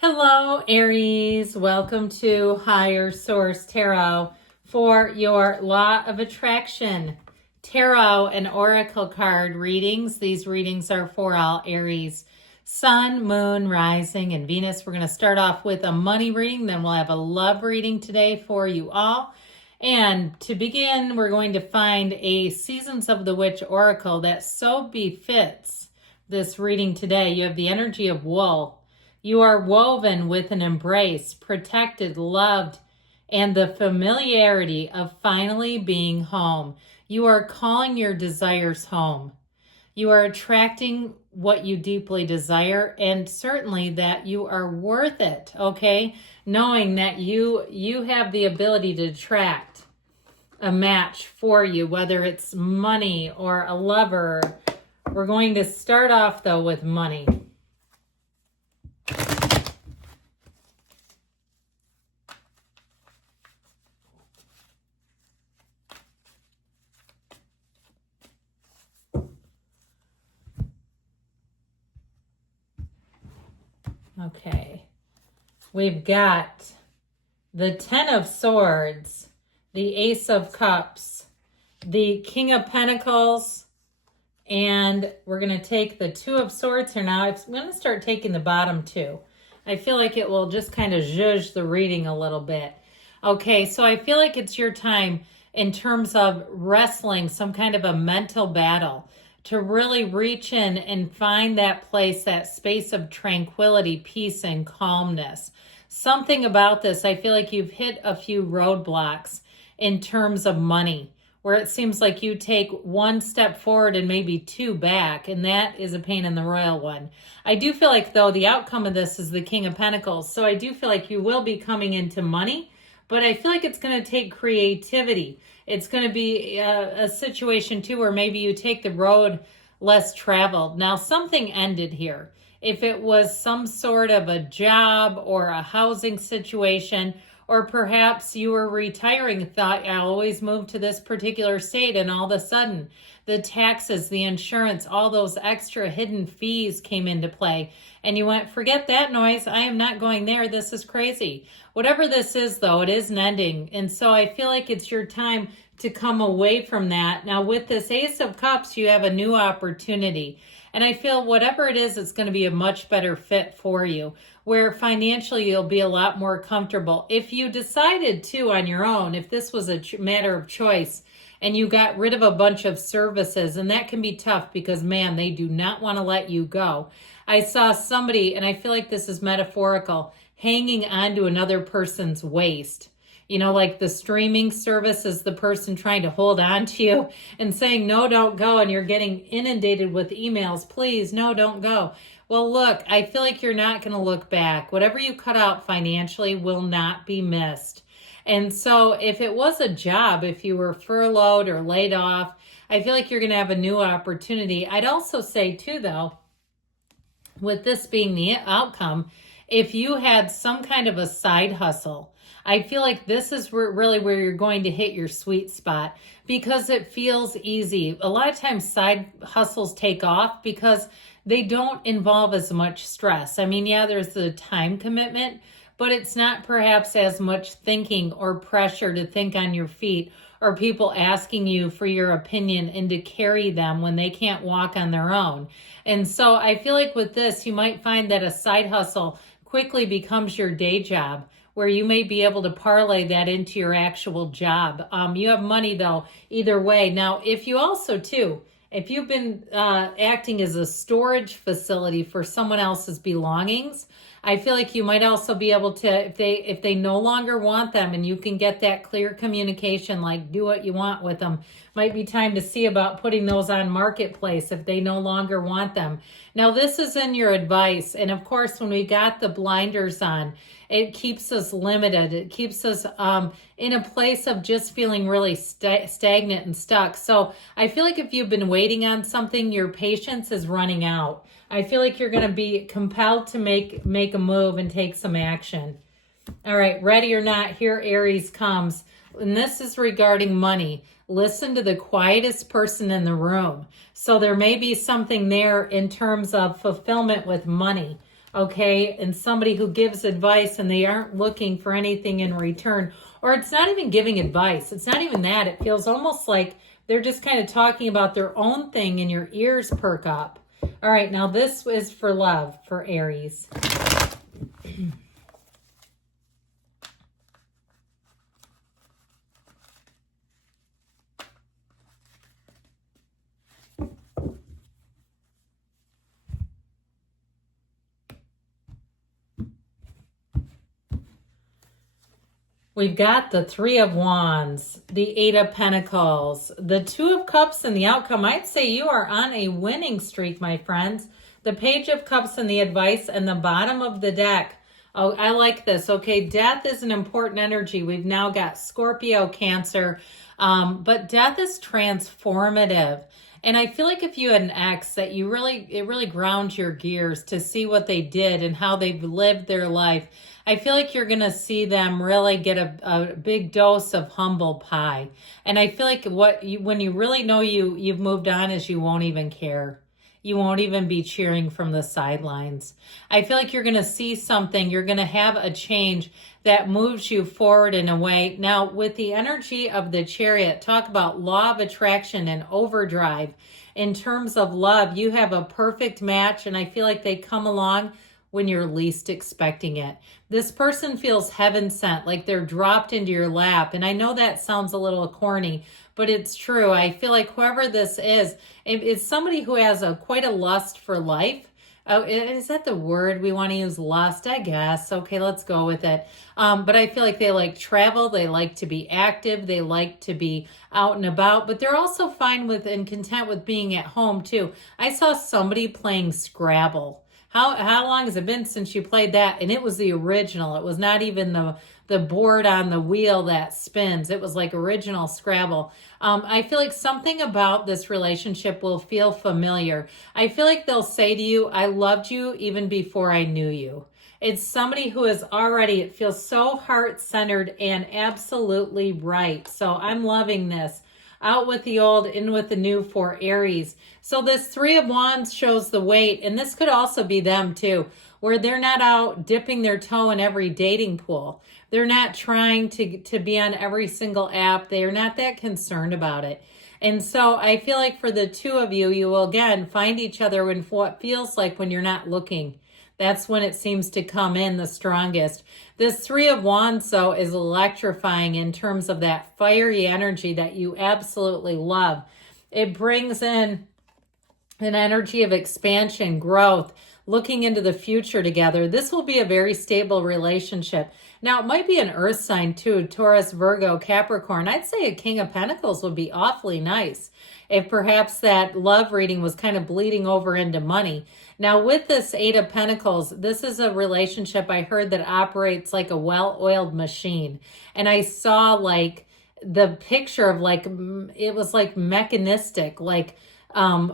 Hello, Aries. Welcome to Higher Source Tarot for your Law of Attraction Tarot and Oracle card readings. These readings are for all Aries, Sun, Moon, Rising, and Venus. We're going to start off with a money reading, then we'll have a love reading today for you all. And to begin, we're going to find a Seasons of the Witch Oracle that so befits this reading today. You have the energy of wool. You are woven with an embrace, protected, loved, and the familiarity of finally being home. You are calling your desires home. You are attracting what you deeply desire, and certainly that you are worth it, okay? Knowing that you have the ability to attract a match for you, whether it's money or a lover. We're going to start off, though, with money. Okay, we've got the Ten of Swords, the Ace of Cups, the King of Pentacles, and we're going to take the Two of Swords here now. I'm going to start taking the bottom two. I feel like it will just kind of zhuzh the reading a little bit. Okay, so I feel like it's your time in terms of wrestling some kind of a mental battle, to really reach in and find that place, that space of tranquility, peace, and calmness. Something about this, I feel like you've hit a few roadblocks in terms of money, where it seems like you take one step forward and maybe two back, and that is a pain in the royal one. I do feel like, though, the outcome of this is the King of Pentacles, so I do feel like you will be coming into money, but I feel like it's going to take creativity. It's going to be a situation, too, where maybe you take the road less traveled. Now, something ended here. If it was some sort of a job or a housing situation, or perhaps you were retiring and thought, I'll always move to this particular state, and all of a sudden, the taxes, the insurance, all those extra hidden fees came into play, and you went, forget that noise, I am not going there, this is crazy. Whatever this is, though, it is an ending, and so I feel like it's your time to come away from that. Now, with this Ace of Cups, you have a new opportunity, and I feel whatever it is, it's going to be a much better fit for you, where financially you'll be a lot more comfortable. If you decided to on your own, if this was a matter of choice, and you got rid of a bunch of services, and that can be tough because, man, they do not want to let you go. I saw somebody, and I feel like this is metaphorical, hanging onto another person's waist. You know, like the streaming service is the person trying to hold on to you and saying, no, don't go. And you're getting inundated with emails. Please, no, don't go. Well, look, I feel like you're not going to look back. Whatever you cut out financially will not be missed. And so if it was a job, if you were furloughed or laid off, I feel like you're going to have a new opportunity. I'd also say, too, though, with this being the outcome, if you had some kind of a side hustle, I feel like this is really where you're going to hit your sweet spot, because it feels easy. A lot of times side hustles take off because they don't involve as much stress. I mean, yeah, there's the time commitment, but it's not perhaps as much thinking or pressure to think on your feet, or people asking you for your opinion and to carry them when they can't walk on their own. And so I feel like with this, you might find that a side hustle quickly becomes your day job, where you may be able to parlay that into your actual job. You have money, though, either way. Now, if you also, too, if you've been acting as a storage facility for someone else's belongings, I feel like you might also be able to, if they no longer want them, and you can get that clear communication, like do what you want with them, might be time to see about putting those on Marketplace if they no longer want them. Now, this is in your advice. And of course, when we got the blinders on, it keeps us limited. It keeps us in a place of just feeling really stagnant and stuck. So I feel like if you've been waiting on something, your patience is running out. I feel like you're going to be compelled to make a move and take some action. All right, ready or not, here Aries comes. And this is regarding money. Listen to the quietest person in the room. So there may be something there in terms of fulfillment with money. okay, and somebody who gives advice and they aren't looking for anything in return, or it's not even giving advice. It's not even that. It feels almost like they're just kind of talking about their own thing and your ears perk up. All right, now this is for love for Aries. We've got the Three of Wands, the Eight of Pentacles, the Two of Cups, and the outcome. I'd say you are on a winning streak, my friends. The Page of Cups and the advice, and the bottom of the deck. Oh, I like this. Okay, death is an important energy. We've now got Scorpio, Cancer, but death is transformative. And I feel like if you had an ex that it really grounds your gears to see what they did and how they've lived their life. I feel like you're going to see them really get a big dose of humble pie. And I feel like when you really know you've moved on is you won't even care. You won't even be cheering from the sidelines. I feel like you're going to see something. You're going to have a change that moves you forward in a way. Now, with the energy of the Chariot, talk about law of attraction and overdrive. In terms of love, you have a perfect match, and I feel like they come along when you're least expecting it. This person feels heaven sent, like they're dropped into your lap. And I know that sounds a little corny, but it's true. I feel like whoever this is, it's somebody who has quite a lust for life. Oh, is that the word we want to use? Lust, I guess. Okay, let's go with it. But I feel like they like travel. They like to be active. They like to be out and about. But they're also fine with and content with being at home too. I saw somebody playing Scrabble. How long has it been since you played that? And it was the original. It was not even the board on the wheel that spins. It was like original Scrabble. I feel like something about this relationship will feel familiar. I feel like they'll say to you, I loved you even before I knew you. It's somebody who is already, it feels so heart-centered and absolutely right. So I'm loving this. Out with the old, in with the new for Aries. So this Three of Wands shows the weight, and this could also be them too, where they're not out dipping their toe in every dating pool. They're not trying to be on every single app. They are not that concerned about it. And so I feel like for the two of you, you will again find each other in what feels like when you're not looking. That's when it seems to come in the strongest. This Three of Wands, though, is electrifying in terms of that fiery energy that you absolutely love. It brings in an energy of expansion, growth, looking into the future together. This will be a very stable relationship. Now, it might be an earth sign too, Taurus, Virgo, Capricorn. I'd say a King of Pentacles would be awfully nice if perhaps that love reading was kind of bleeding over into money. Now, with this Eight of Pentacles, this is a relationship I heard that operates like a well-oiled machine. And I saw like the picture of like, it was like mechanistic, like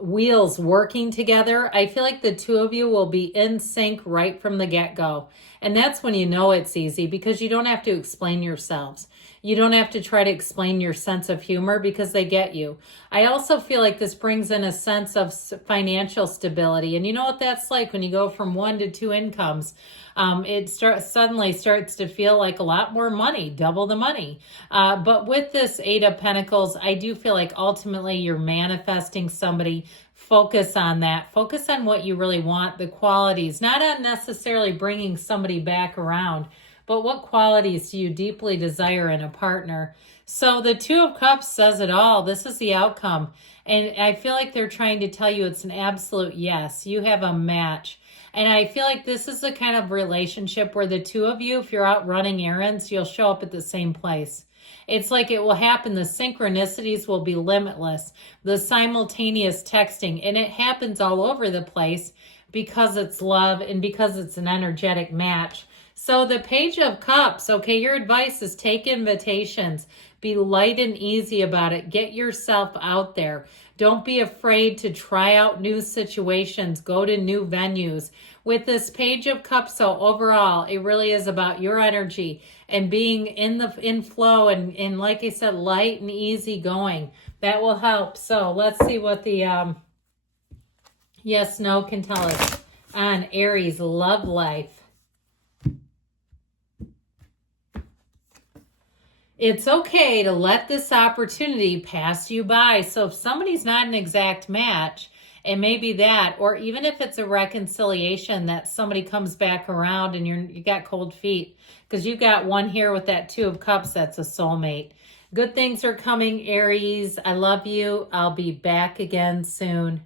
wheels working together. I feel like the two of you will be in sync right from the get-go. And that's when you know it's easy because you don't have to explain yourselves. You don't have to try to explain your sense of humor because they get you. I also feel like this brings in a sense of financial stability. And you know what that's like when you go from 1 to 2 incomes. It suddenly starts to feel like a lot more money, double the money. But with this Eight of Pentacles, I do feel like ultimately you're manifesting somebody. Focus on that. Focus on what you really want, the qualities, not on necessarily bringing somebody back around, but what qualities do you deeply desire in a partner? So the Two of Cups says it all. This is the outcome. And I feel like they're trying to tell you it's an absolute yes. You have a match. And I feel like this is the kind of relationship where the two of you, if you're out running errands, you'll show up at the same place. It's like it will happen. The synchronicities will be limitless. The simultaneous texting. And it happens all over the place because it's love and because it's an energetic match. So the Page of Cups, okay, your advice is take invitations. Be light and easy about it. Get yourself out there. Don't be afraid to try out new situations. Go to new venues. With this Page of Cups, so overall, it really is about your energy and being in flow and like I said, light and easy going. That will help. So let's see what the yes, no can tell us. on Aries love life. It's okay to let this opportunity pass you by. So if somebody's not an exact match, it may be that, or even if it's a reconciliation that somebody comes back around and you got cold feet, because you got one here with that Two of Cups that's a soulmate. Good things are coming, Aries. I love you. I'll be back again soon.